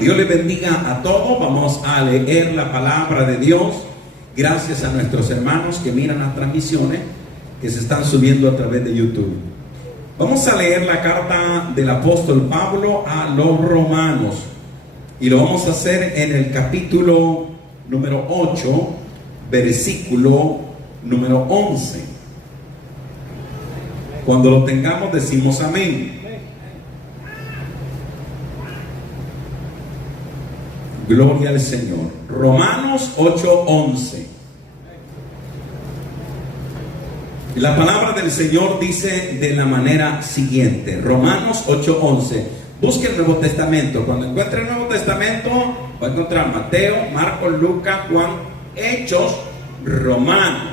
Dios les bendiga a todos. Vamos a leer la palabra de Dios. Gracias a nuestros hermanos que miran las transmisiones que se están subiendo a través de YouTube. Vamos a leer la carta del apóstol Pablo a los romanos. Y lo vamos a hacer en el capítulo número 8, versículo número 11. Cuando lo tengamos decimos amén. Gloria al Señor. Romanos 8:11. La palabra del Señor dice de la manera siguiente. Romanos 8:11. Busque el Nuevo Testamento. Cuando encuentre el Nuevo Testamento va a encontrar Mateo, Marcos, Lucas, Juan, Hechos, Romanos.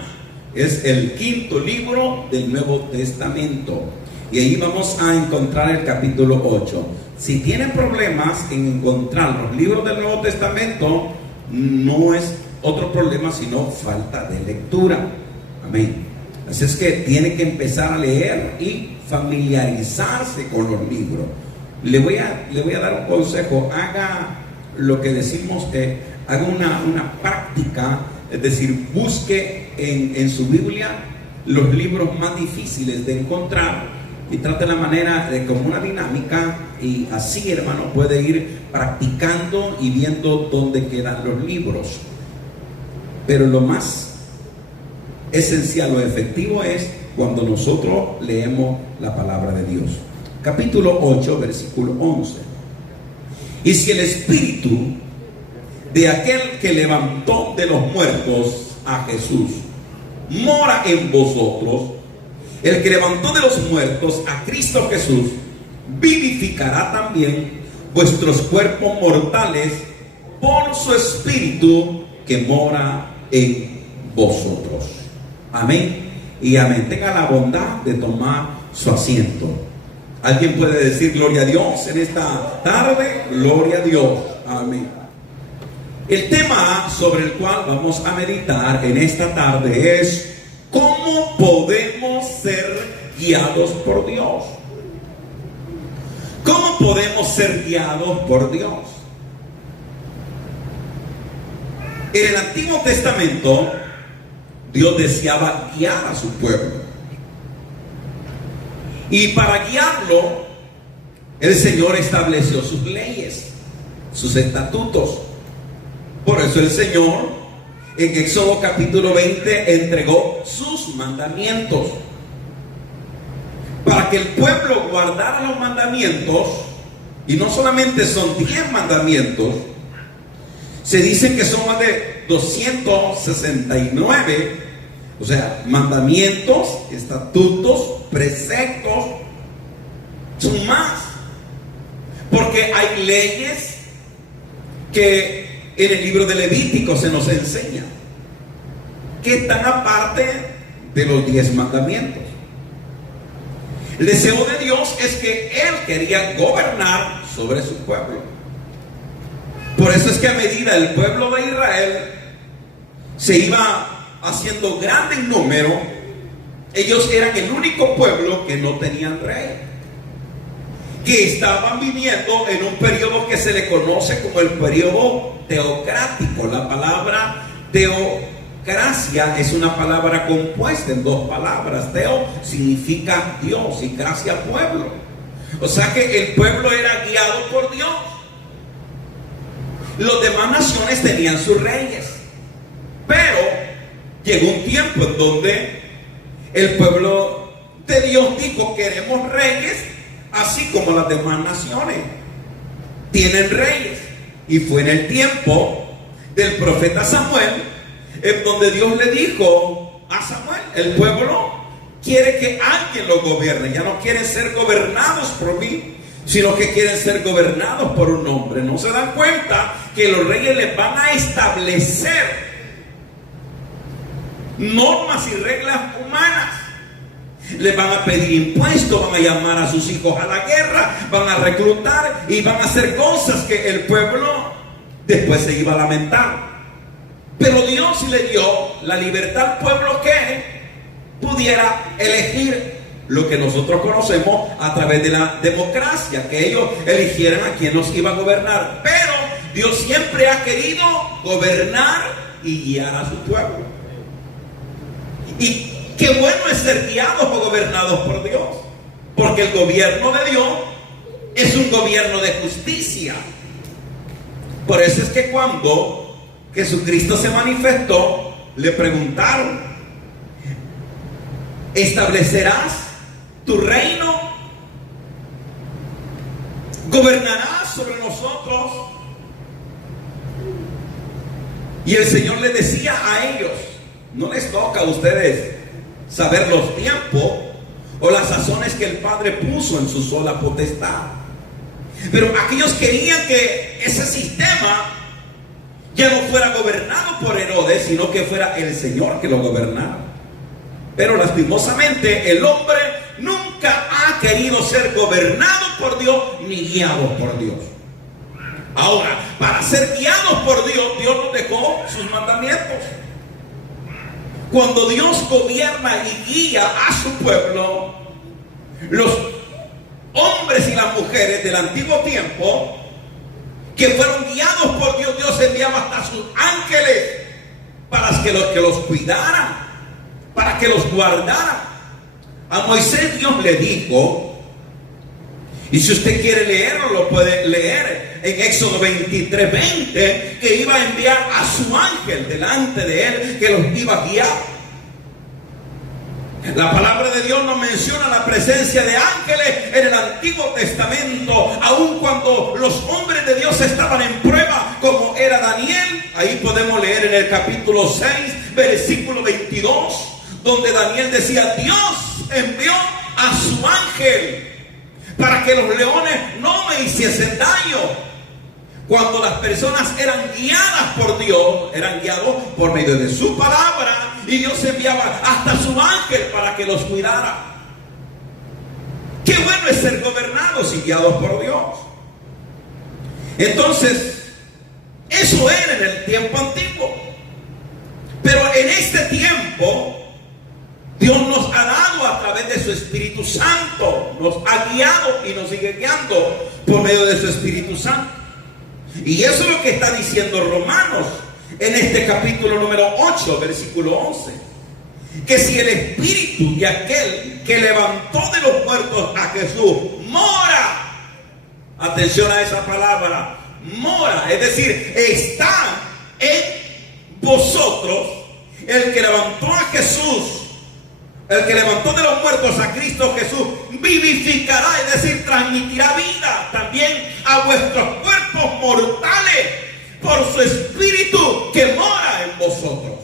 Es el quinto libro del Nuevo Testamento. Y ahí vamos a encontrar el capítulo 8. Si tienen problemas en encontrar los libros del Nuevo Testamento, no es otro problema sino falta de lectura. Amén. Así es que tiene que empezar a leer y familiarizarse con los libros. Le voy a dar un consejo. Haga lo que decimos, haga una práctica, es decir, busque en su Biblia los libros más difíciles de encontrar y trate la manera de como una dinámica, y así, hermano, puede ir practicando y viendo dónde quedan los libros. Pero lo más esencial o efectivo es cuando nosotros leemos la palabra de Dios. Capítulo 8, versículo 11. Y si el Espíritu de aquel que levantó de los muertos a Jesús mora en vosotros, el que levantó de los muertos a Cristo Jesús vivificará también vuestros cuerpos mortales por su Espíritu que mora en vosotros. Amén y amén. Tenga la bondad de tomar su asiento. ¿Alguien puede decir gloria a Dios en esta tarde? Gloria a Dios. Amén. El tema sobre el cual vamos a meditar en esta tarde es: ¿cómo podemos ser guiados por Dios? ¿Cómo podemos ser guiados por Dios? En el Antiguo Testamento, Dios deseaba guiar a su pueblo. Y para guiarlo, el Señor estableció sus leyes, sus estatutos. Por eso el Señor, en Éxodo capítulo 20, entregó sus mandamientos. Para que el pueblo guardara los mandamientos, y no solamente son 10 mandamientos, se dice que son más de 269, o sea, mandamientos, estatutos, preceptos, son más. Porque hay leyes que en el libro de Levítico se nos enseña que están aparte de los 10 mandamientos. El deseo de Dios es que Él quería gobernar sobre su pueblo. Por eso es que a medida el pueblo de Israel se iba haciendo grande en número, ellos eran el único pueblo que no tenían rey, que estaban viviendo en un periodo que se le conoce como el periodo teocrático. La palabra teocracia es una palabra compuesta en dos palabras. Teo significa Dios y gracia pueblo. O sea que el pueblo era guiado por Dios. Las demás naciones tenían sus reyes, pero llegó un tiempo en donde el pueblo de Dios dijo: queremos reyes así como las demás naciones tienen reyes. Y fue en el tiempo del profeta Samuel en donde Dios le dijo a Samuel: el pueblo quiere que alguien lo gobierne. Ya no quieren ser gobernados por mí, sino que quieren ser gobernados por un hombre. No se dan cuenta que los reyes les van a establecer normas y reglas humanas. Les van a pedir impuestos, van a llamar a sus hijos a la guerra, van a reclutar y van a hacer cosas que el pueblo después se iba a lamentar. Pero Dios le dio la libertad al pueblo que pudiera elegir lo que nosotros conocemos a través de la democracia, que ellos eligieran a quien nos iba a gobernar. Pero Dios siempre ha querido gobernar y guiar a su pueblo. Y qué bueno es ser guiados o gobernados por Dios, porque el gobierno de Dios es un gobierno de justicia. Por eso es que cuando Jesucristo se manifestó, le preguntaron: ¿establecerás tu reino? ¿Gobernarás sobre nosotros? Y el Señor les decía a ellos: no les toca a ustedes saber los tiempos o las sazones que el Padre puso en su sola potestad. Pero aquellos querían que ese sistema ya no fuera gobernado por Herodes, sino que fuera el Señor que lo gobernara. Pero lastimosamente el hombre nunca ha querido ser gobernado por Dios ni guiado por Dios. Ahora, para ser guiados por Dios, Dios nos dejó sus mandamientos. Cuando Dios gobierna y guía a su pueblo, los hombres y las mujeres del antiguo tiempo que fueron guiados por Dios, Dios enviaba hasta sus ángeles para que los cuidaran, para que los guardaran. A Moisés Dios le dijo, y si usted quiere leerlo, lo puede leer en Éxodo 23:20, que iba a enviar a su ángel delante de él, que los iba a guiar. La palabra de Dios nos menciona la presencia de ángeles en el Antiguo Testamento, aun cuando los hombres de Dios estaban en prueba, como era Daniel. Ahí podemos leer en el capítulo 6, versículo 22, donde Daniel decía: Dios envió a su ángel para que los leones no me hiciesen daño. Cuando las personas eran guiadas por Dios, eran guiados por medio de su palabra, y Dios enviaba hasta su ángel para que los cuidara. Qué bueno es ser gobernados y guiados por Dios. Entonces, eso era en el tiempo antiguo. Pero en este tiempo, Dios nos ha dado a través de su Espíritu Santo, nos ha guiado y nos sigue guiando por medio de su Espíritu Santo. Y eso es lo que está diciendo Romanos en este capítulo número 8, versículo 11. Que si el Espíritu de aquel que levantó de los muertos a Jesús mora, atención a esa palabra, mora, es decir, está en vosotros, el que levantó a Jesús, el que levantó de los muertos a Cristo Jesús, vivificará, es decir, transmitirá vida también a vuestros cuerpos mortales por su Espíritu que mora en vosotros.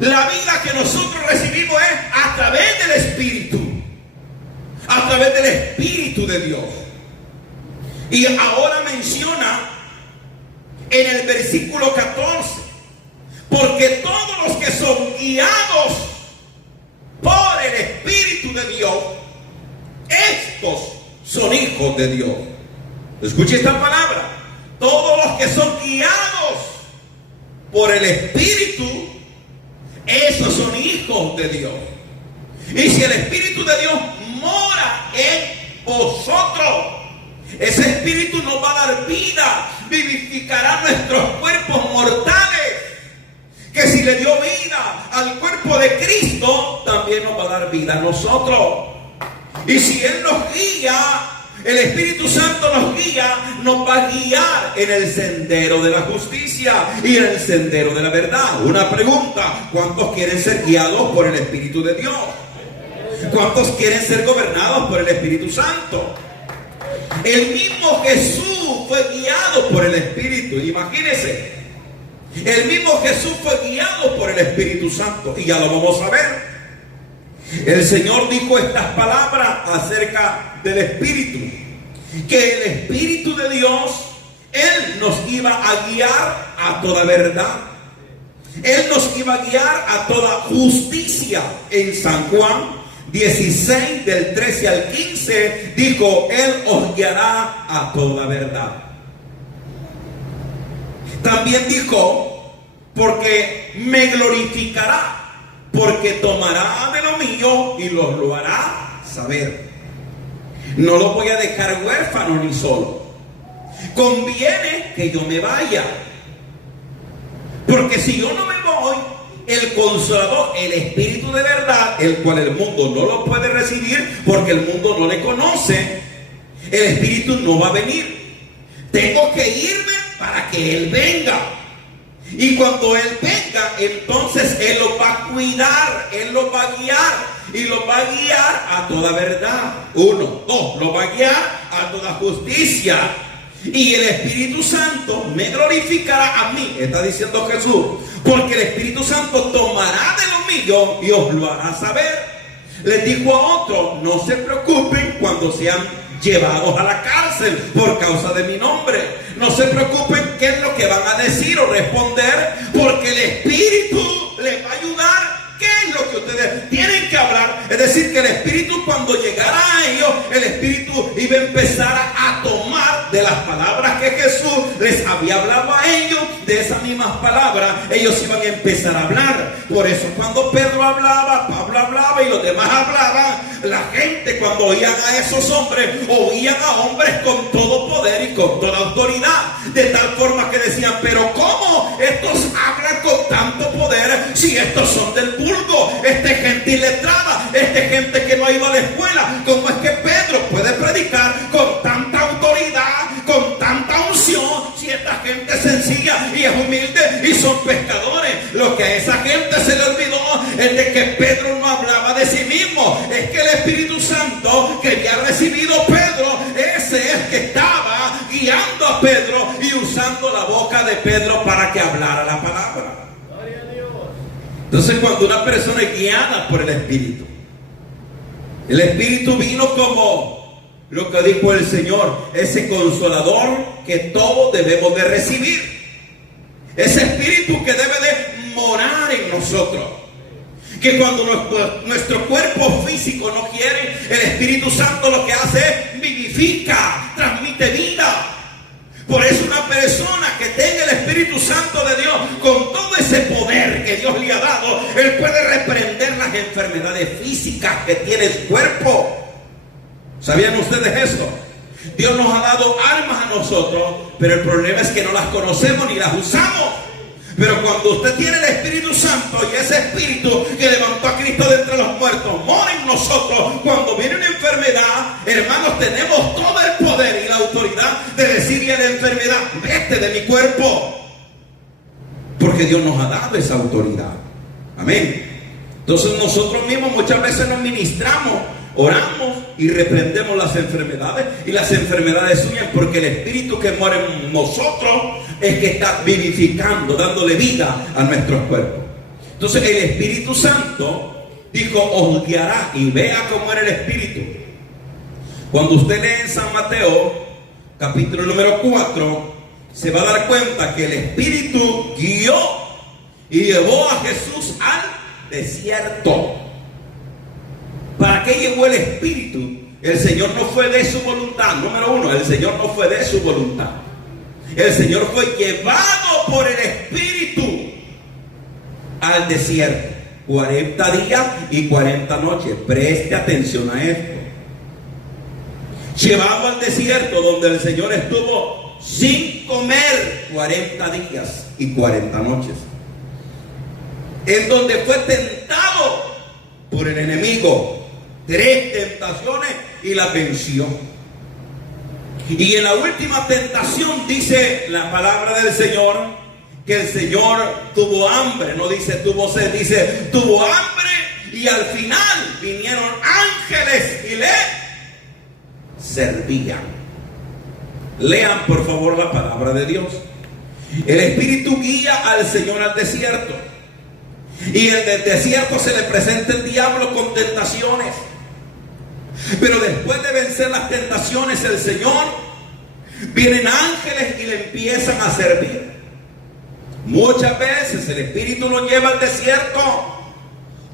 La vida que nosotros recibimos es a través del Espíritu, a través del Espíritu de Dios. Y ahora menciona en el versículo 14: porque todos los que son guiados por el Espíritu de Dios, estos son hijos de Dios. Escuche esta palabra: todos los que son guiados por el Espíritu, esos son hijos de Dios. Y si el Espíritu de Dios mora en vosotros, ese Espíritu nos va a dar vida, vivificará nuestros cuerpos mortales. Que si le dio vida al cuerpo de Cristo, también nos va a dar vida a nosotros. Y si Él nos guía, el Espíritu Santo nos guía, nos va a guiar en el sendero de la justicia y en el sendero de la verdad. Una pregunta: ¿cuántos quieren ser guiados por el Espíritu de Dios? ¿Cuántos quieren ser gobernados por el Espíritu Santo? El mismo Jesús fue guiado por el Espíritu. Imagínense, el mismo Jesús fue guiado por el Espíritu Santo, y ya lo vamos a ver. El Señor dijo estas palabras acerca del Espíritu: que el Espíritu de Dios, Él nos iba a guiar a toda verdad. Él nos iba a guiar a toda justicia. En San Juan 16, del 13 al 15, dijo: Él os guiará a toda verdad. También dijo: porque me glorificará, porque tomará de lo mío y lo hará saber. No lo voy a dejar huérfano ni solo, conviene que yo me vaya. Porque si yo no me voy, el Consolador, el Espíritu de verdad, el cual el mundo no lo puede recibir porque el mundo no le conoce, el Espíritu no va a venir. Tengo que irme para que Él venga. Y cuando Él venga, entonces Él los va a cuidar, Él los va a guiar. Y los va a guiar a toda verdad. 1, 2, los va a guiar a toda justicia. Y el Espíritu Santo me glorificará a mí, está diciendo Jesús, porque el Espíritu Santo tomará de lo mío y os lo hará saber. Les dijo a otros: no se preocupen cuando sean llevados a la cárcel por causa de mi nombre. No se preocupen qué es lo que van a decir o responder, porque el Espíritu les va a ayudar. ¿Qué es lo que ustedes tienen que hablar? Es decir, que el Espíritu, cuando llegara a ellos, el Espíritu iba a empezar a tomar de las palabras que Jesús les había hablado a ellos. De esas mismas palabras ellos iban a empezar a hablar. Por eso cuando Pedro hablaba, Pablo hablaba y los demás hablaban, la gente, cuando oían a esos hombres, oían a hombres con todo poder y con toda autoridad, de tal forma que decían: pero ¿cómo estos hablan con tanto poder si estos son del vulgo? Esta gente iletrada, esta gente que no ha ido a la escuela. ¿Cómo es que Pedro puede predicar con tanta autoridad, con tanta unción, si esta gente es sencilla y es humilde y son pescadores? Lo que a esa gente se le olvidó es de que Pedro no hablaba de sí mismo, es que el Espíritu Santo que había recibido Pedro, ese es que estaba guiando a Pedro y usando la boca de Pedro para que hablara la palabra. Entonces, cuando una persona es guiada por el Espíritu vino como lo que dijo el Señor, ese Consolador que todos debemos de recibir, ese Espíritu que debe de morar en nosotros, que cuando nuestro cuerpo físico no quiere, el Espíritu Santo lo que hace es vivifica, transmite vida. Por eso una persona que tenga el Espíritu Santo de Dios, con todo ese poder que Dios le ha dado, él puede reprender las enfermedades físicas que tiene su cuerpo. ¿Sabían ustedes eso? Dios nos ha dado armas a nosotros, pero el problema es que no las conocemos ni las usamos. Pero cuando usted tiene el Espíritu Santo y ese Espíritu que levantó a Cristo de entre los muertos mora en nosotros, cuando viene una enfermedad, hermanos, tenemos todo el poder y la autoridad de decirle a la enfermedad: vete de mi cuerpo, porque Dios nos ha dado esa autoridad. Amén. Entonces nosotros mismos muchas veces nos ministramos, oramos y reprendemos las enfermedades, y las enfermedades huyen, porque el Espíritu que mora en nosotros es que está vivificando, dándole vida a nuestros cuerpos. Entonces el Espíritu Santo dijo: os guiará. Y vea cómo era el Espíritu. Cuando usted lee en San Mateo capítulo número 4, se va a dar cuenta que el Espíritu guió y llevó a Jesús al desierto. ¿Para qué llevó el Espíritu? El Señor no fue de su voluntad. Número 1, el Señor no fue de su voluntad. El Señor fue llevado por el Espíritu al desierto. 40 días y 40 noches. Preste atención a esto. Llevado al desierto, donde el Señor estuvo sin comer 40 días y 40 noches. En donde fue tentado por el enemigo. 3 tentaciones y la venció. Y en la última tentación dice la palabra del Señor que el Señor tuvo hambre. No dice tuvo sed, dice tuvo hambre. Y al final vinieron ángeles y le servían. Lean por favor la palabra de Dios. El Espíritu guía al Señor al desierto. Y en el desierto se le presenta el diablo con tentaciones. Pero después de vencer las tentaciones, el Señor, vienen ángeles y le empiezan a servir. Muchas veces el Espíritu nos lleva al desierto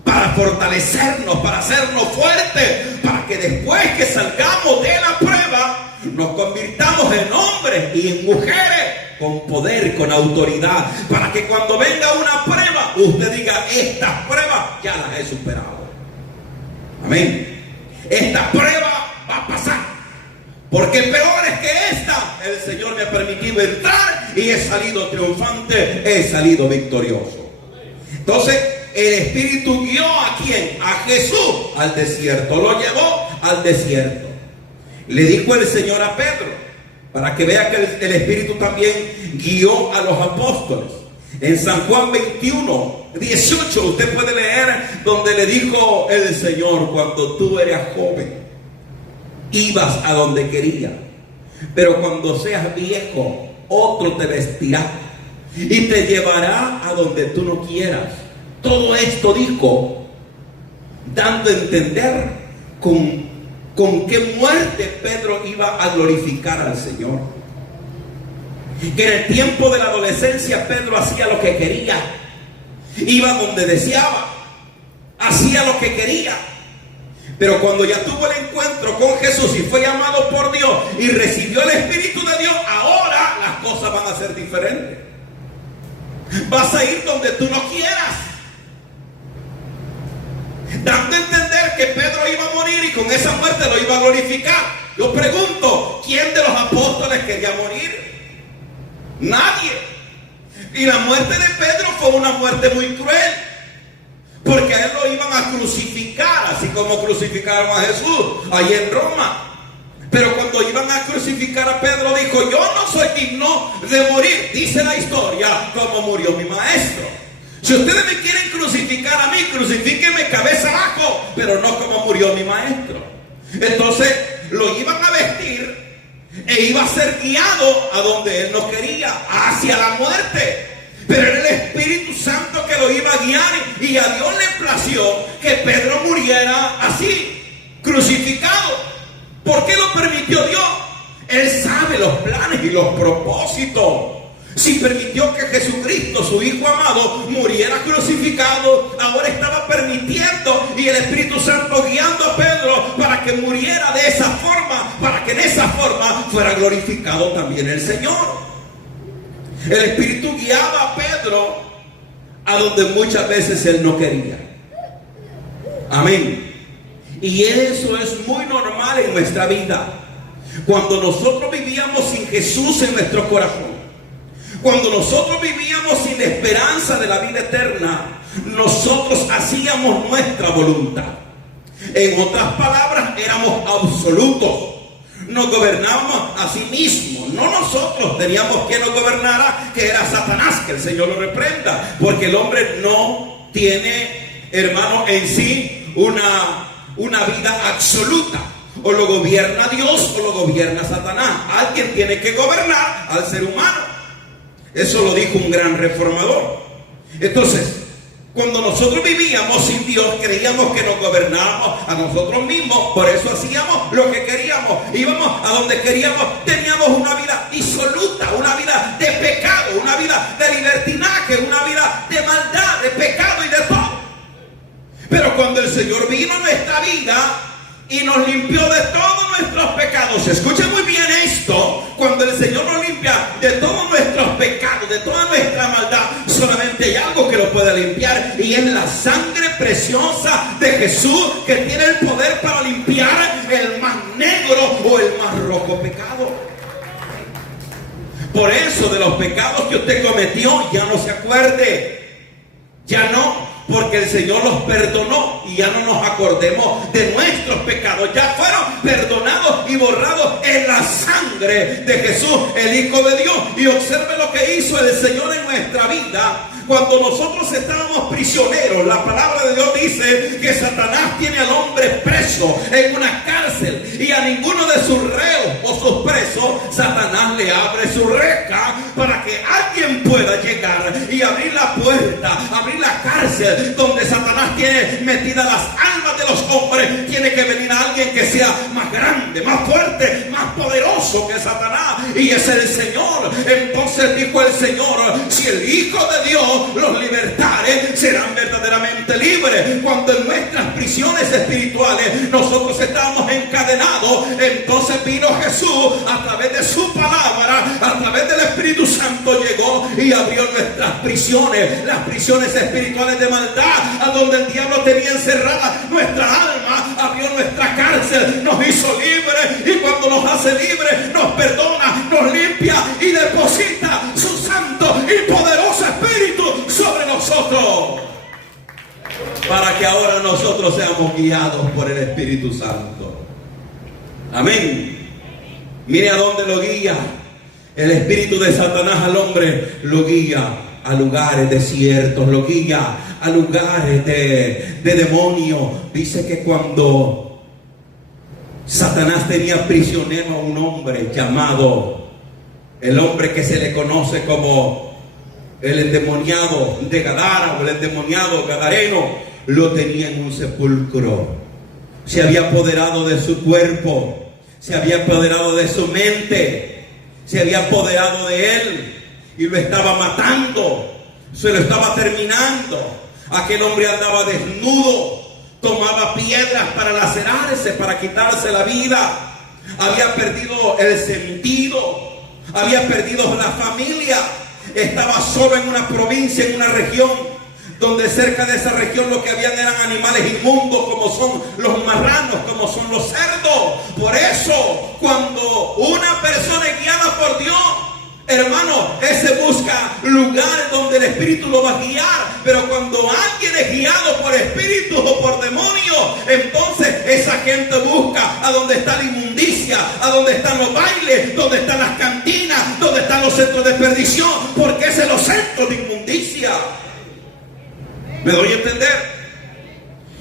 para fortalecernos, para hacernos fuertes, para que después que salgamos de la prueba, nos convirtamos en hombres y en mujeres con poder, con autoridad, para que cuando venga una prueba, usted diga: estas pruebas ya las he superado. Amén. Esta prueba va a pasar. porque peores que esta, el Señor me ha permitido entrar y he salido triunfante, he salido victorioso. Entonces, el Espíritu guió ¿a quién? A Jesús al desierto, lo llevó al desierto. Le dijo el Señor a Pedro, para que vea que el Espíritu también guió a los apóstoles. En San Juan 21, 18, usted puede leer donde le dijo el Señor: cuando tú eras joven, ibas a donde querías, pero cuando seas viejo, otro te vestirá y te llevará a donde tú no quieras. Todo esto dijo, dando a entender con qué muerte Pedro iba a glorificar al Señor. Que en el tiempo de la adolescencia Pedro hacía lo que quería, iba donde deseaba, hacía lo que quería. Pero cuando ya tuvo el encuentro con Jesús y fue llamado por Dios y recibió el Espíritu de Dios, ahora las cosas van a ser diferentes. Vas a ir donde tú no quieras, dando a entender que Pedro iba a morir y con esa muerte lo iba a glorificar. Yo pregunto, ¿quién de los apóstoles quería morir? Nadie. Y la muerte de Pedro fue una muerte muy cruel, porque a él lo iban a crucificar, así como crucificaron a Jesús allí en Roma. Pero cuando iban a crucificar a Pedro, dijo: yo no soy digno de morir, dice la historia, como murió mi maestro. Si ustedes me quieren crucificar a mí, crucifíquenme cabeza abajo, pero no como murió mi maestro. Entonces lo iban a vestir e iba a ser guiado a donde él no quería, hacia la muerte. Pero era el Espíritu Santo que lo iba a guiar, y a Dios le plació que Pedro muriera así, crucificado. ¿Por qué lo permitió Dios? Él sabe los planes y los propósitos. Si permitió que Jesucristo, su Hijo amado, muriera crucificado, ahora estaba permitiendo y el Espíritu Santo guiando a Pedro para que muriera de esa forma, para que en esa forma fuera glorificado también el Señor. El Espíritu guiaba a Pedro a donde muchas veces él no quería. Amén. Y eso es muy normal en nuestra vida. Cuando nosotros vivíamos sin Jesús en nuestro corazón, cuando nosotros vivíamos sin esperanza de la vida eterna, nosotros hacíamos nuestra voluntad. En otras palabras, éramos absolutos. Nos gobernábamos a sí mismos. No nosotros teníamos quien nos gobernara, que era Satanás, que el Señor lo reprenda. Porque el hombre no tiene, hermano, en sí una vida absoluta. O lo gobierna Dios o lo gobierna Satanás. Alguien tiene que gobernar al ser humano. Eso lo dijo un gran reformador. Entonces, cuando nosotros vivíamos sin Dios, creíamos que nos gobernábamos a nosotros mismos. Por eso hacíamos lo que queríamos, íbamos a donde queríamos. Teníamos una vida disoluta, una vida de pecado, una vida de libertinaje, una vida de maldad, de pecado y de todo. Pero cuando el Señor vino a nuestra vida y nos limpió de todos nuestros pecados. Escuchen muy bien esto. Cuando el Señor nos limpia de todos nuestros pecados, de toda nuestra maldad, solamente hay algo que lo puede limpiar, y es la sangre preciosa de Jesús, que tiene el poder para limpiar el más negro o el más rojo pecado. Por eso, de los pecados que usted cometió, ya no se acuerde. Ya no. Porque el Señor los perdonó y ya no nos acordemos de nuestros pecados. Ya fueron perdonados y borrados en la sangre de Jesús, el Hijo de Dios. Y observe lo que hizo el Señor en nuestra vida. Cuando nosotros estábamos prisioneros, la palabra de Dios dice que Satanás tiene al hombre preso en una cárcel, y a ninguno de sus reos o sus presos Satanás le abre su reja para que alguien pueda llegar y abrir la puerta, abrir la cárcel donde Satanás tiene metidas las almas de los hombres. Tiene que venir alguien que sea más grande, más fuerte, más poderoso que Satanás, y es el Señor. Entonces dijo el Señor: si el Hijo de Dios los libertare, serán verdaderamente libres. Cuando en nuestras prisiones espirituales nosotros estábamos encadenados, entonces vino Jesús a través de su palabra, a través del Espíritu Santo llegó y abrió nuestras prisiones, las prisiones espirituales de maldad, a donde el diablo tenía encerrada nuestra alma. Abrió nuestra cárcel, nos hizo libres, y cuando nos hace libres nos perdona, nos limpia y deposita su santo y poderoso espíritu sobre nosotros, para que ahora nosotros seamos guiados por el Espíritu Santo. Amén. Mire a dónde lo guía. El espíritu de Satanás al hombre lo guía a lugares desiertos, lo guía a lugares de demonio. Dice que cuando Satanás tenía prisionero a un hombre llamado, el hombre que se le conoce como el endemoniado de Gadara o el endemoniado gadareno, lo tenía en un sepulcro. Se había apoderado de su cuerpo, se había apoderado de su mente, se había apoderado de él y lo estaba matando, se lo estaba terminando. Aquel hombre andaba desnudo, tomaba piedras para lacerarse, para quitarse la vida. Había perdido el sentido, había perdido la familia, estaba solo en una provincia, en una región donde cerca de esa región lo que habían eran animales inmundos, como son los marranos, como son los cerdos. Por eso, cuando una persona es guiada por Dios, hermano, ese busca lugares donde el Espíritu lo va a guiar. Pero cuando alguien es guiado por espíritus o por demonios, entonces esa gente busca a donde está la inmundicia, a donde están los bailes, donde están las cantinas, donde están los centros de perdición, porque ese es los centros de inmundicia. ¿Me doy a entender?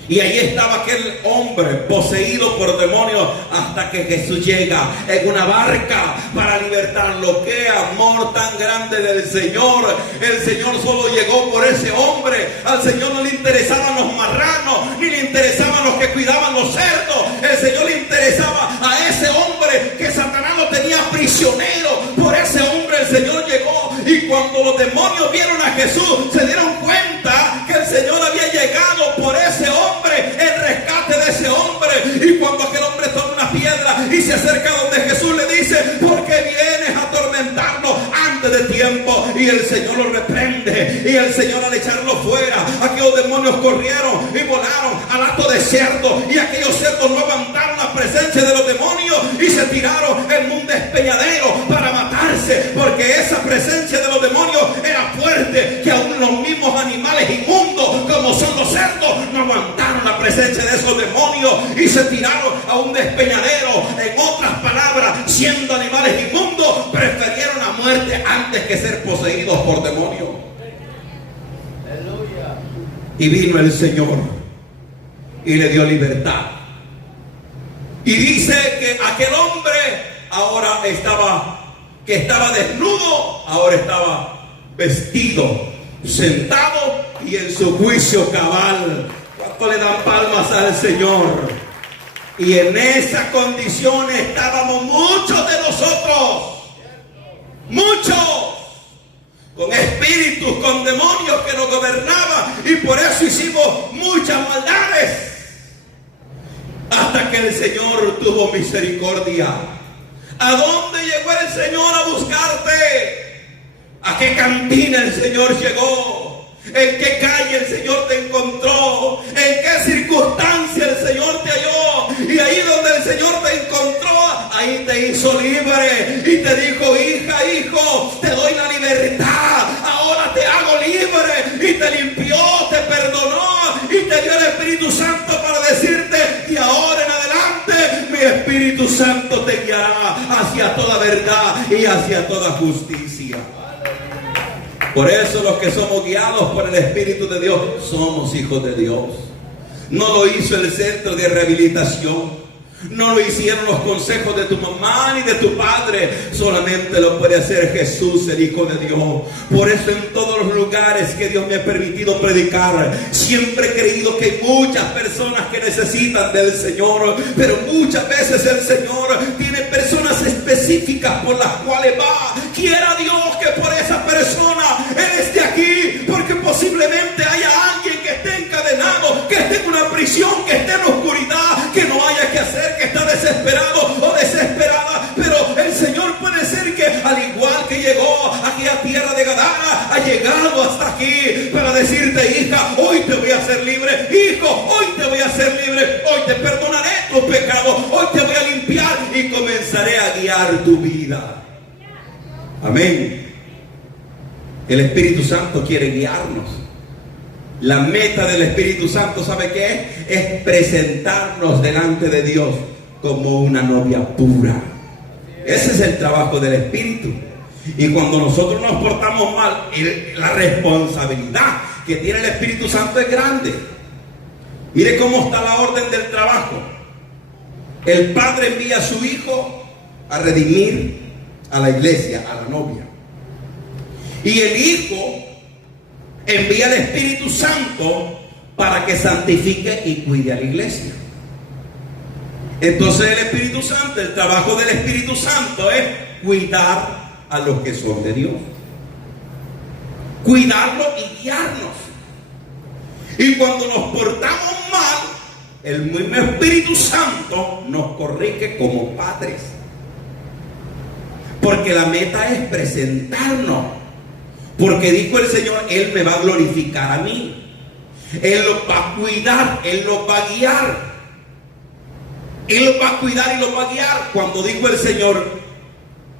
Y ahí estaba aquel hombre poseído por demonios, hasta que Jesús llega en una barca para libertarlo. ¡Qué amor tan grande del Señor! El Señor solo llegó por ese hombre. Al Señor no le interesaban los marranos, ni le interesaban los que cuidaban los cerdos. El Señor le interesaba a ese hombre que Satanás lo tenía prisionero. Por ese hombre el Señor llegó, y cuando los demonios vieron a Jesús, se dieron cuenta que el Señor había llegado por ese hombre, el rescate de ese hombre. Y cuando aquel hombre toma una piedra y se acerca donde Jesús, le dice: ¿por qué vienes a atormentarnos antes de tiempo? Y el Señor lo reprende, y el Señor, al echarlo fuera, aquellos demonios corrieron y volaron al hato de cerdos, y aquellos cerdos no aguantaron la presencia de los demonios y se tiraron en un despeñadero para matarse, porque esa presencia de los demonios era fuerte, que aún los mismos animales inmundos, como son los cerdos, no aguantaron la presencia de esos demonios y se tiraron a un despeñadero. En otras palabras, siendo animales inmundos, prefirieron la muerte antes que ser poseídos por demonios. Y vino el Señor y le dio libertad. Y dice que aquel hombre ahora estaba desnudo, ahora estaba vestido, sentado y en su juicio cabal. ¿Cuánto le dan palmas al Señor? Y en esa condición estábamos muchos de nosotros, muchos, con espíritus, con demonios que nos gobernaban, y por eso hicimos muchas maldades, hasta que el Señor tuvo misericordia. ¿A dónde llegó el Señor a buscarte? ¿A qué cantina el Señor llegó? ¿En qué calle el Señor te encontró? ¿En qué circunstancia el Señor te halló? Y ahí donde el Señor te encontró, ahí te hizo libre y te dijo: hija, hijo, te doy la libertad, ahora te hago libre. Y te limpió, te perdonó y te dio el Espíritu Santo para decirte: y ahora en adelante mi Espíritu Santo te guiará hacia toda verdad y hacia toda justicia. Por eso los que somos guiados por el Espíritu de Dios somos hijos de Dios. No lo hizo el centro de rehabilitación, no lo hicieron los consejos de tu mamá ni de tu padre, solamente lo puede hacer Jesús, el Hijo de Dios. Por eso en todos los lugares que Dios me ha permitido predicar, siempre he creído que hay muchas personas que necesitan del Señor, pero muchas veces el Señor tiene personas específicas por las cuales va. Quiera Dios que por esa persona Él esté aquí, porque posiblemente haya alguien que esté encadenado, que esté en una prisión, que esté en oscuridad, que no haya que hacer, que está desesperado o desesperada. Pero el Señor puede ser que, al igual que llegó aquí a tierra de Gadara, ha llegado hasta aquí para decirte: hija, hoy te voy a hacer libre. Hijo, hoy te voy a hacer libre. Hoy te perdonaré tus pecados. Hoy te voy a limpiar y comenzaré a guiar tu vida. Amén. El Espíritu Santo quiere guiarnos. La meta del Espíritu Santo, ¿sabe qué es? Es presentarnos delante de Dios como una novia pura. Ese es el trabajo del Espíritu. Y cuando nosotros nos portamos mal, la responsabilidad que tiene el Espíritu Santo es grande. Mire cómo está la orden del trabajo. El Padre envía a su Hijo a redimir a la iglesia, a la novia. Y el Hijo envía al Espíritu Santo para que santifique y cuide a la iglesia. Entonces el Espíritu Santo, el trabajo del Espíritu Santo es cuidar a los que son de Dios. Cuidarlos y guiarnos. Y cuando nos portamos mal, el mismo Espíritu Santo nos corrige como padres. Porque la meta es presentarnos. Porque dijo el Señor: Él me va a glorificar a mí. Él los va a cuidar, Él los va a guiar. Él los va a cuidar y los va a guiar. Cuando dijo el Señor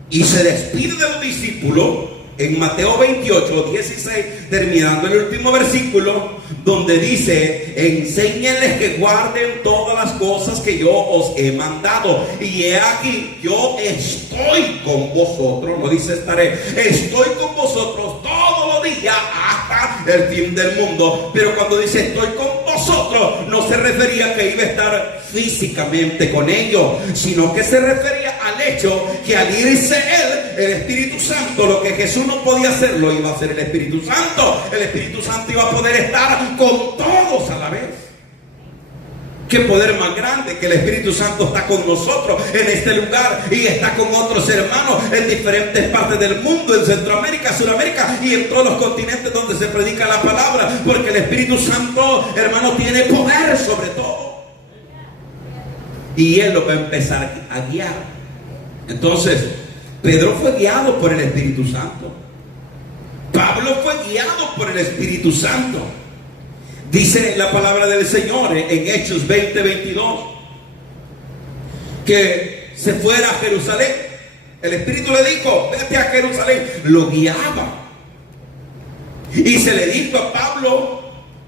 y se despide de los discípulos, en Mateo 28, 16, terminando el último versículo, donde dice: enséñenles que guarden todas las cosas que yo os he mandado. Y he aquí, yo estoy con vosotros, no dice estaré, estoy con vosotros todos los días hasta el fin del mundo. Pero cuando dice estoy con vosotros, no se refería que iba a estar físicamente con ellos, sino que se refería al hecho que al irse Él, el Espíritu Santo, lo que Jesús no podía hacer, lo iba a hacer el Espíritu Santo. El Espíritu Santo iba a poder estar con todos a la vez. Qué poder más grande que el Espíritu Santo está con nosotros en este lugar y está con otros hermanos en diferentes partes del mundo, en Centroamérica, Sudamérica y en todos los continentes donde se predica la palabra, porque el Espíritu Santo, hermano, tiene poder sobre todo. Y Él lo va a empezar a guiar. Entonces, Pedro fue guiado por el Espíritu Santo. Pablo fue guiado por el Espíritu Santo. Dice la palabra del Señor en Hechos 20, 22, que se fuera a Jerusalén. El Espíritu le dijo: vete a Jerusalén. Lo guiaba. Y se le dijo a Pablo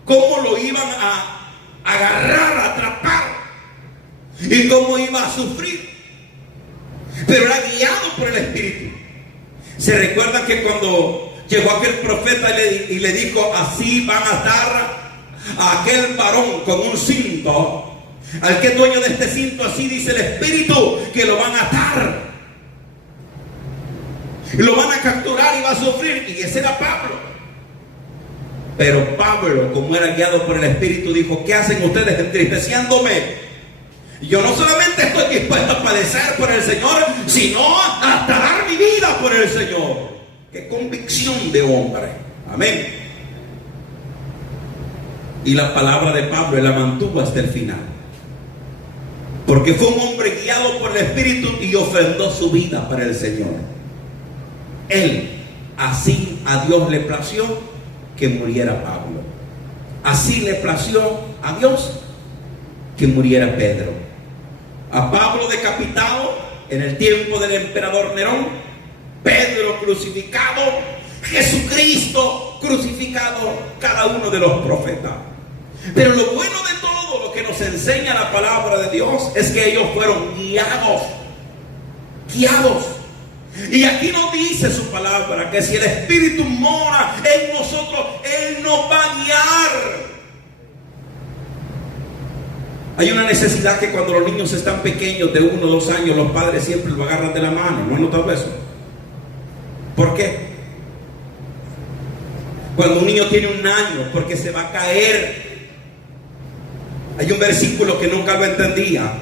cómo lo iban a agarrar, a atrapar, y cómo iba a sufrir. Pero era guiado por el Espíritu. Se recuerda que cuando llegó aquel profeta y le dijo: así van a atar a aquel varón con un cinto, al que es dueño de este cinto, así dice el Espíritu, que lo van a atar, lo van a capturar y va a sufrir. Y ese era Pablo. Pero Pablo, como era guiado por el Espíritu, dijo: ¿qué hacen ustedes entristeciéndome? Yo no solamente estoy dispuesto a padecer por el Señor, sino hasta dar mi vida por el Señor. Qué convicción de hombre. Amén. Y la palabra de Pablo Él la mantuvo hasta el final, porque fue un hombre guiado por el Espíritu y ofrendó su vida para el Señor. Él, así a Dios le plació que muriera Pablo. Así le plació a Dios que muriera Pedro. A Pablo decapitado en el tiempo del emperador Nerón, Pedro crucificado, Jesucristo crucificado, cada uno de los profetas. Pero lo bueno de todo, lo que nos enseña la palabra de Dios, es que ellos fueron guiados. Y aquí nos dice su palabra que si el Espíritu mora en nosotros, Él nos va a guiar. Hay una necesidad que cuando los niños están pequeños, de 1 o 2 años, los padres siempre lo agarran de la mano. ¿No han notado eso? ¿Por qué? Cuando un niño tiene 1 año, porque se va a caer. Hay un versículo que nunca lo entendía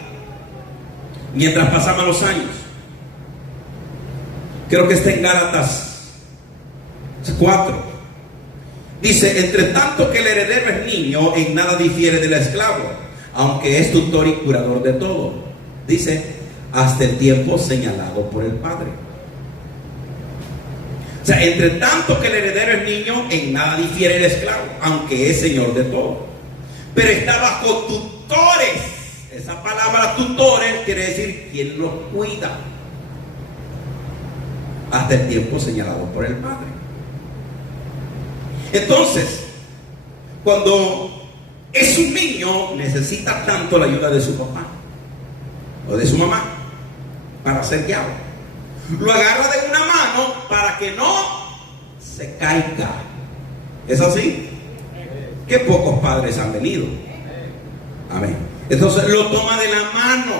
mientras pasaban los años. Creo que está en Gálatas 4. Dice: entre tanto que el heredero es niño, en nada difiere del esclavo, aunque es tutor y curador de todo. Dice: hasta el tiempo señalado por el Padre. O sea, entre tanto que el heredero es niño, en nada difiere el esclavo, aunque es señor de todo. Pero está bajo tutores. Esa palabra tutores quiere decir quien los cuida hasta el tiempo señalado por el padre. Entonces, cuando es un niño, necesita tanto la ayuda de su papá o de su mamá para ser guiado. Lo agarra de una mano para que no se caiga. ¿Es así? Qué pocos padres han venido. Amén. Entonces lo toma de la mano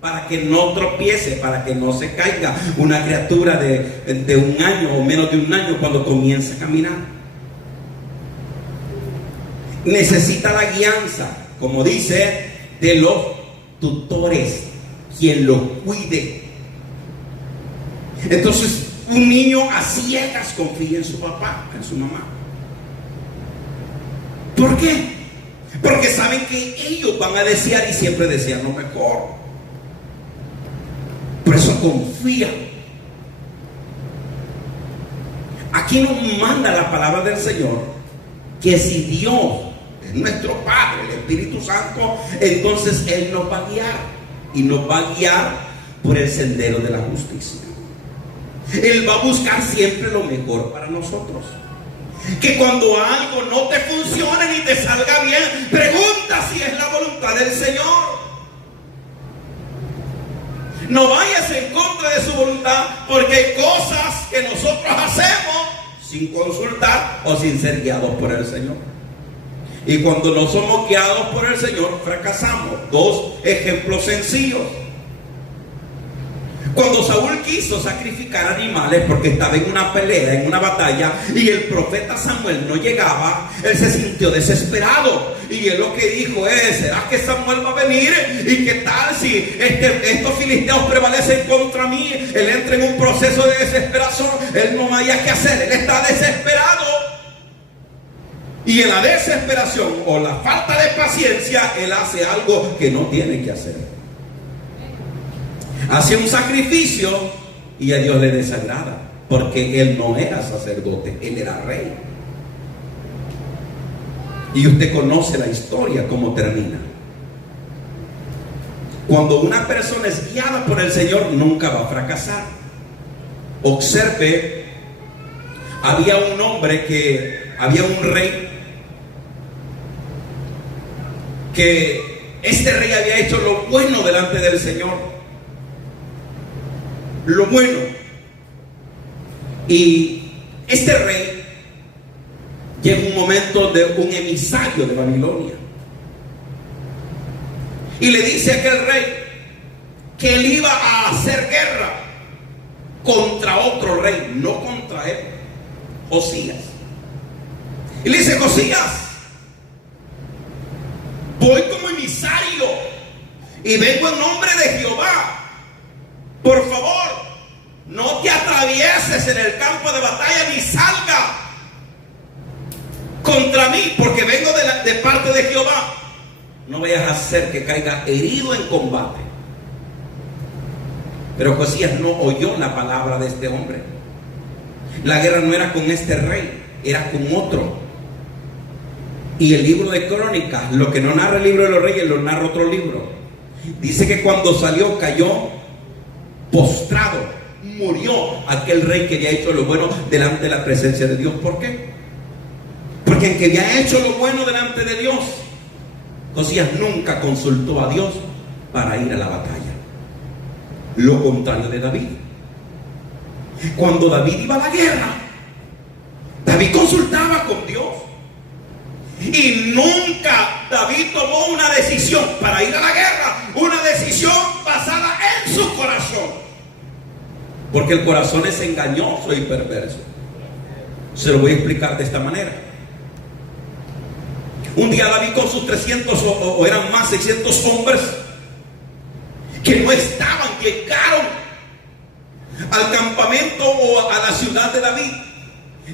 para que no tropiece, para que no se caiga. Una criatura de un año o menos de un año, cuando comienza a caminar, necesita la guianza, como dice, de los tutores, quien lo cuide. Entonces, un niño a ciegas confía en su papá, en su mamá. ¿Por qué? Porque saben que ellos van a desear y siempre desean lo mejor. Por eso confían. Aquí nos manda la palabra del Señor que si Dios es nuestro Padre, el Espíritu Santo, entonces Él nos va a guiar. Y nos va a guiar por el sendero de la justicia. Él va a buscar siempre lo mejor para nosotros. Que cuando algo no te funcione ni te salga bien, pregunta si es la voluntad del Señor. No vayas en contra de su voluntad, porque hay cosas que nosotros hacemos sin consultar o sin ser guiados por el Señor. Y cuando no somos guiados por el Señor, fracasamos. Dos ejemplos sencillos. Cuando Saúl quiso sacrificar animales porque estaba en una pelea, en una batalla, y el profeta Samuel no llegaba, él se sintió desesperado. Y él lo que dijo es: ¿será que Samuel va a venir? ¿Y qué tal si estos filisteos prevalecen contra mí? Él entra en un proceso de desesperación. Él no haya qué hacer, él está desesperado. Y en la desesperación o la falta de paciencia, él hace algo que no tiene que hacer. Hace un sacrificio y a Dios le desagrada, porque él no era sacerdote, él era rey. Y usted conoce la historia, cómo termina. Cuando una persona es guiada por el Señor, nunca va a fracasar. Observe, había un rey que este rey había hecho lo bueno delante del Señor. Lo bueno. Y este rey llega un momento de un emisario de Babilonia y le dice a aquel rey que él iba a hacer guerra contra otro rey, no contra él, Josías. Y le dice: Josías, voy como emisario y vengo en nombre de Jehová. Por favor, no te atravieses en el campo de batalla ni salga contra mí, porque vengo de parte de Jehová. No vayas a hacer que caiga herido en combate. Pero Josías no oyó la palabra de este hombre. La guerra no era con este rey, era con otro. Y el libro de Crónicas, lo que no narra el libro de los reyes, lo narra otro libro. Dice que cuando salió, cayó postrado, murió aquel rey que había hecho lo bueno delante de la presencia de Dios. ¿Por qué? Porque el que había hecho lo bueno delante de Dios, Josías nunca consultó a Dios para ir a la batalla. Lo contrario de David. Cuando David iba a la guerra, David consultaba con Dios. Y nunca David tomó una decisión para ir a la guerra, una decisión basada en su corazón. Porque el corazón es engañoso y perverso. Se lo voy a explicar de esta manera. Un día David con sus 300 o eran más, 600 hombres que no estaban, llegaron al campamento o a la ciudad de David,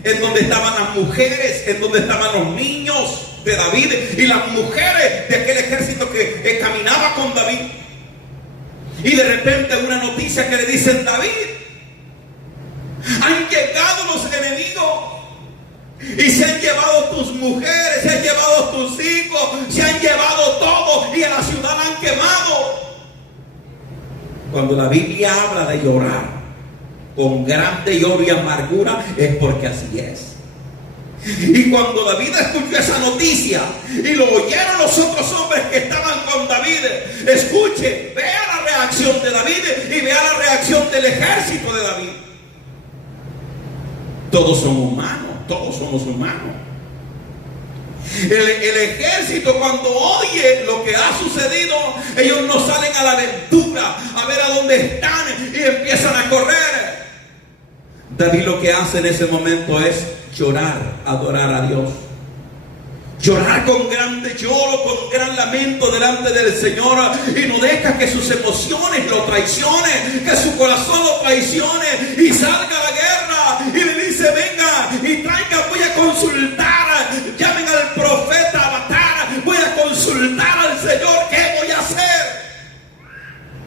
en donde estaban las mujeres, en donde estaban los niños de David y las mujeres de aquel ejército que caminaba con David. Y de repente una noticia que le dicen: David, han llegado los Y se han llevado tus mujeres, se han llevado tus hijos, se han llevado todo y a la ciudad la han quemado. Cuando la Biblia habla de llorar con grande lloro y amargura, es porque así es. Y cuando David escuchó esa noticia y lo oyeron los otros hombres que estaban con David, escuche, vea la reacción de David y vea la reacción del ejército de David. Todos son humanos, todos somos humanos. El ejército, cuando oye lo que ha sucedido, ellos no salen a la aventura a ver a dónde están y empiezan a correr. David lo que hace en ese momento es llorar, adorar a Dios. Llorar con grande lloro, con gran lamento delante del Señor, y no deja que sus emociones lo traicionen, que su corazón lo traicione, y salga a la guerra y le dice: venga y traiga, voy a consultar, llamen al profeta Abatar, voy a consultar al Señor, ¿qué voy a hacer?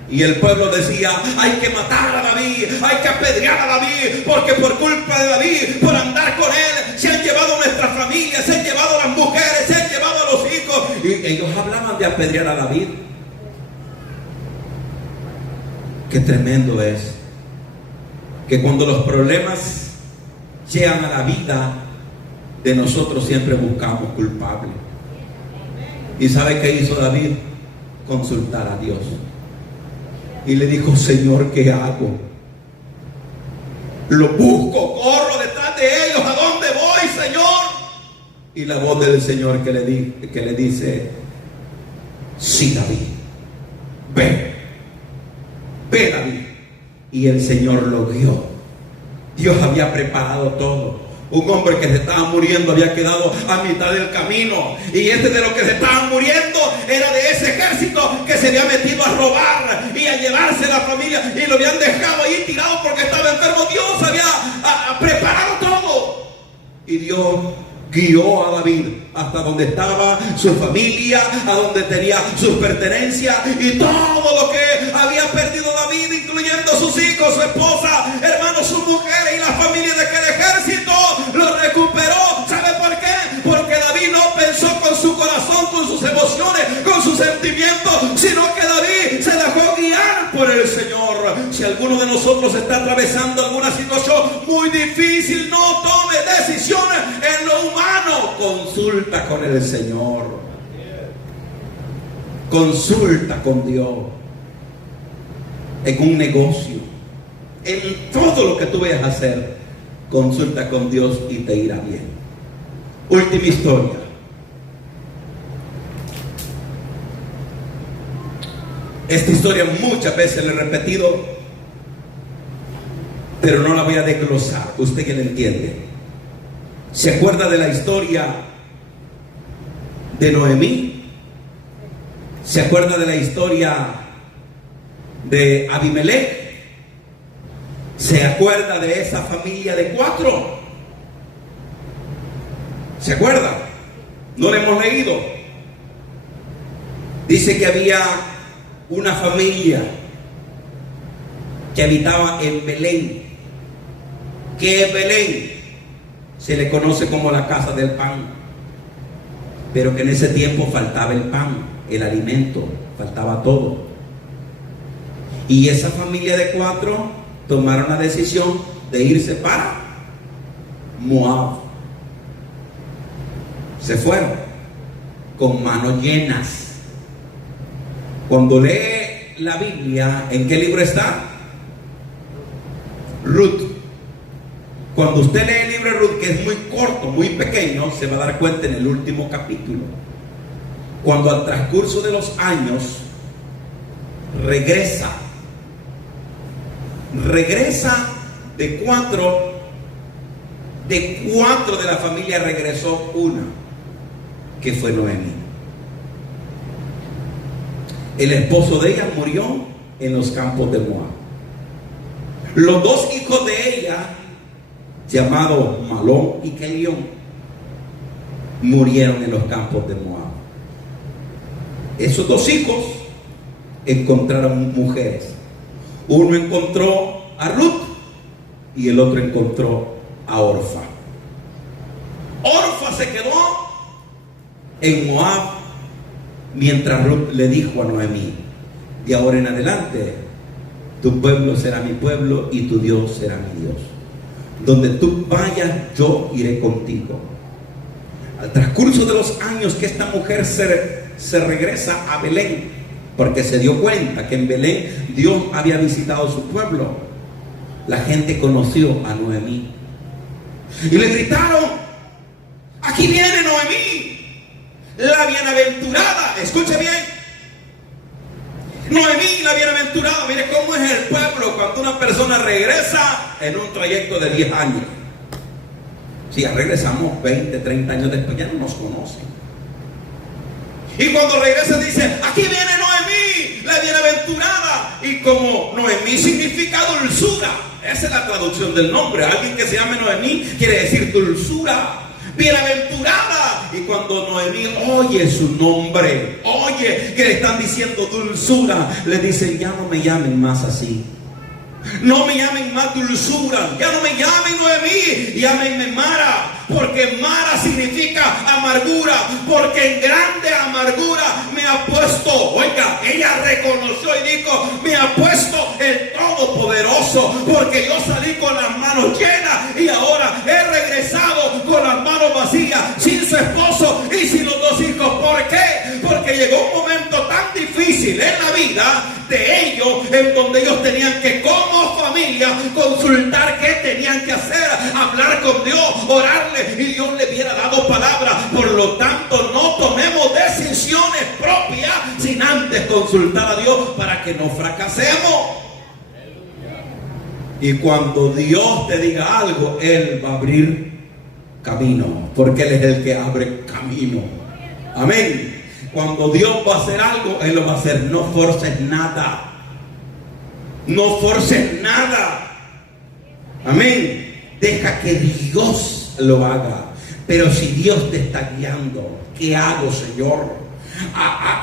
Y el pueblo decía: hay que matar a David, hay que apedrear a David, porque por culpa de David, por andar con él, se han llevado nuestra familia, se han llevado a las mujeres, se han llevado a los hijos. Y ellos hablaban de apedrear a David. Qué tremendo es que cuando los problemas llegan a la vida de nosotros, siempre buscamos culpables. ¿Y sabe qué hizo David? Consultar a Dios. Y le dijo: Señor, ¿qué hago? Lo busco, corro detrás de ellos. ¿A dónde voy, Señor? Y la voz del Señor que le dice: sí, David, ve David. Y el Señor lo guió. Dios había preparado todo. Un hombre que se estaba muriendo había quedado a mitad del camino, y este de los que se estaban muriendo era de ese ejército que se había metido a robar y a llevarse la familia, y lo habían dejado ahí tirado porque estaba enfermo. Dios había preparado todo, y Dios guió a David hasta donde estaba su familia, a donde tenía sus pertenencias, y todo lo que había perdido David, incluyendo sus hijos, su esposa, hermanos, sus mujeres y la familia de aquel ejército, lo recuperó. ¿Sabe por qué? Porque David no pensó con su corazón, con sus emociones, con sus sentimientos, sino que David se dejó guiar por el Señor. Si alguno de nosotros está atravesando alguna situación muy difícil, no tome decisiones en lo humano. Consulta con el Señor. Consulta con Dios. En un negocio, en todo lo que tú vayas a hacer, consulta con Dios y te irá bien. Última historia. Esta historia muchas veces la he repetido, pero no la voy a desglosar. Usted que la entiende. ¿Se acuerda de la historia de Noemí? ¿Se acuerda de la historia de Abimelech? ¿Se acuerda de esa familia de 4? ¿Se acuerda? ¿No la hemos leído? Dice que había una familia que habitaba en Belén. ¿Qué es Belén? Se le conoce como la casa del pan, pero que en ese tiempo faltaba el pan, el alimento, faltaba todo. Y esa familia de 4 tomaron la decisión de irse para Moab. Se fueron con manos llenas. Cuando lee la Biblia, ¿en qué libro está? Ruth. Cuando usted lee el libro de Ruth, que es muy corto, muy pequeño, se va a dar cuenta en el último capítulo. Cuando al transcurso de los años regresa de 4 de la familia, regresó una, que fue Noemí. El esposo de ella murió en los campos de Moab. Los 2 hijos de ella, llamados Malón y Kelión, murieron en los campos de Moab. Esos 2 hijos encontraron mujeres. Uno encontró a Ruth y el otro encontró a Orfa. se quedó en Moab, mientras Ruth le dijo a Noemí: de ahora en adelante, tu pueblo será mi pueblo y tu Dios será mi Dios. Donde tú vayas, yo iré contigo. Al transcurso de los años que esta mujer se regresa a Belén, porque se dio cuenta que en Belén Dios había visitado su pueblo, la gente conoció a Noemí y le gritaron: aquí viene Noemí, la bienaventurada. Escuche bien, Noemí, la bienaventurada. Mire cómo es el pueblo cuando una persona regresa en un trayecto de 10 años. Si ya regresamos 20, 30 años después, ya no nos conocen. Y cuando regresa dice: aquí viene Noemí, la bienaventurada. Y como Noemí significa dulzura, esa es la traducción del nombre. Alguien que se llame Noemí quiere decir dulzura, bienaventurada. Y cuando Noemí oye su nombre, oye que le están diciendo dulzura, le dicen: ya no me llamen más así. No me llamen más dulzura, ya no me llamen Noemí, llámenme Mara, porque Mara significa amargura, porque en grande amargura me ha puesto. Oiga, ella reconoció y dijo: me ha puesto el Todopoderoso, porque yo salí con las manos llenas y ahora he regresado con las manos vacías, sin su esposo y sin los 2 hijos. ¿Por qué? Porque llegó un momento tan difícil en la vida de ellos, en donde ellos tenían que, como familia, consultar qué tenían que hacer, hablar con Dios, orarle, y Dios le hubiera dado palabra. Por lo tanto, no tomemos decisiones propias sin antes consultar a Dios para que no fracasemos. Y cuando Dios te diga algo, Él va a abrir camino, porque Él es el que abre camino. Amén. Cuando Dios va a hacer algo, Él lo va a hacer. No forces nada. No forces nada. Amén. Deja que Dios lo haga. Pero si Dios te está guiando, ¿qué hago, Señor?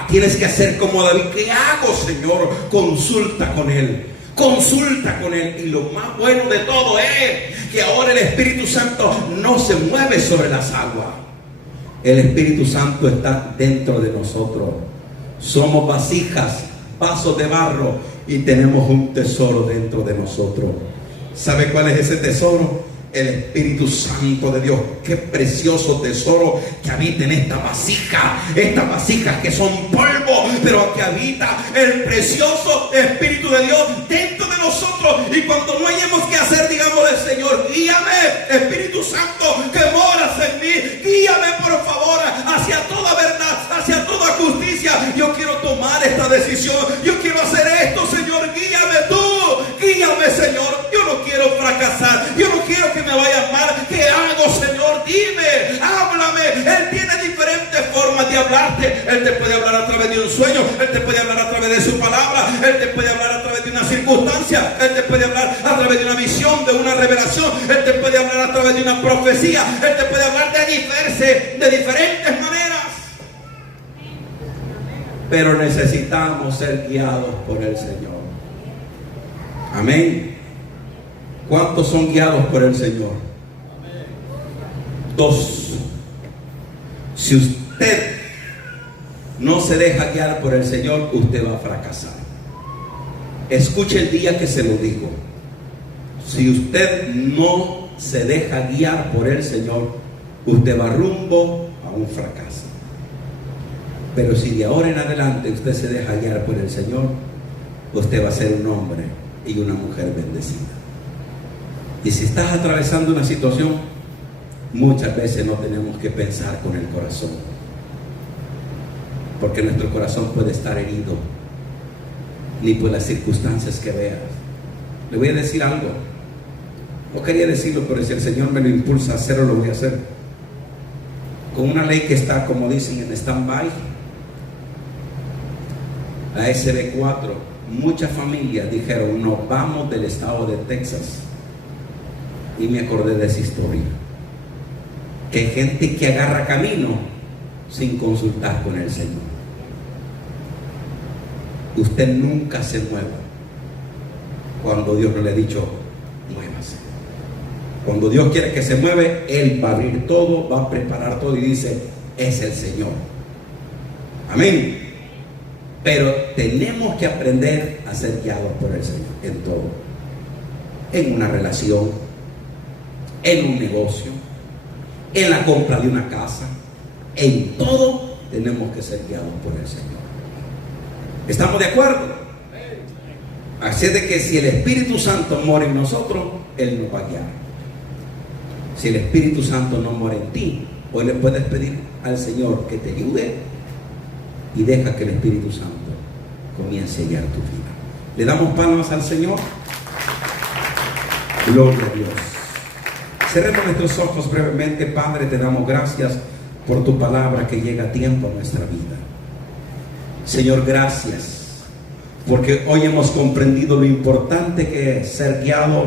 Tienes que hacer como David. ¿Qué hago, Señor? Consulta con Él. Consulta con Él. Y lo más bueno de todo es que ahora el Espíritu Santo no se mueve sobre las aguas. El Espíritu Santo está dentro de nosotros. Somos vasijas, vasos de barro, y tenemos un tesoro dentro de nosotros. ¿Sabe cuál es ese tesoro? El Espíritu Santo de Dios. Qué precioso tesoro que habita en esta vasija. Estas vasijas que son polvo, pero que habita el precioso Espíritu de Dios dentro de nosotros. Y cuando no hayamos que hacer, digamos al Señor: guíame, Espíritu Santo, que moras en mí. Guíame, por favor, hacia toda verdad, hacia toda justicia. Yo quiero tomar esta decisión. Yo quiero hacer esto, Señor. Guíame tú. Guíame, Señor. Yo no quiero fracasar. Yo no quiero que me vaya mal. ¿Qué hago, Señor? Dime, háblame. Él tiene diferentes formas de hablarte. Él te puede hablar a través de un sueño. Él te puede hablar a través de su palabra. Él te puede hablar a través de una circunstancia. Él te puede hablar a través de una visión, de una revelación. Él te puede hablar a través de una profecía. Él te puede hablar de diferentes maneras. Pero necesitamos ser guiados por el Señor. Amén. ¿Cuántos son guiados por el Señor? 2. Si usted no se deja guiar por el Señor, usted va a fracasar. Escuche el día que se lo digo. Si usted no se deja guiar por el Señor, usted va rumbo a un fracaso. Pero si de ahora en adelante usted se deja guiar por el Señor, usted va a ser un hombre y una mujer bendecida. Y si estás atravesando una situación, muchas veces no tenemos que pensar con el corazón, porque nuestro corazón puede estar herido, ni por las circunstancias que veas. Le voy a decir algo. No quería decirlo, pero si el Señor me lo impulsa a hacerlo, lo voy a hacer. Con una ley que está, como dicen, en stand-by, la SB 4, muchas familias dijeron: nos vamos del estado de Texas. Y me acordé de esa historia, que hay gente que agarra camino sin consultar con el Señor. Usted nunca se mueva cuando Dios no le ha dicho: muévase. Cuando Dios quiere que se mueve, Él va a abrir todo, va a preparar todo y dice, es el Señor. Amén. Pero tenemos que aprender a ser guiados por el Señor en todo. En una relación, en un negocio, en la compra de una casa, en todo tenemos que ser guiados por el Señor. ¿Estamos de acuerdo? Así es de que si el Espíritu Santo mora en nosotros, Él nos va a guiar. Si el Espíritu Santo no mora en ti, hoy le puedes pedir al Señor que te ayude y deja que el Espíritu Santo comience a guiar tu vida. Le damos palmas al Señor. Gloria a Dios. Cerremos nuestros ojos brevemente. Padre, te damos gracias por tu palabra que llega a tiempo a nuestra vida. Señor, gracias porque hoy hemos comprendido lo importante que es ser guiado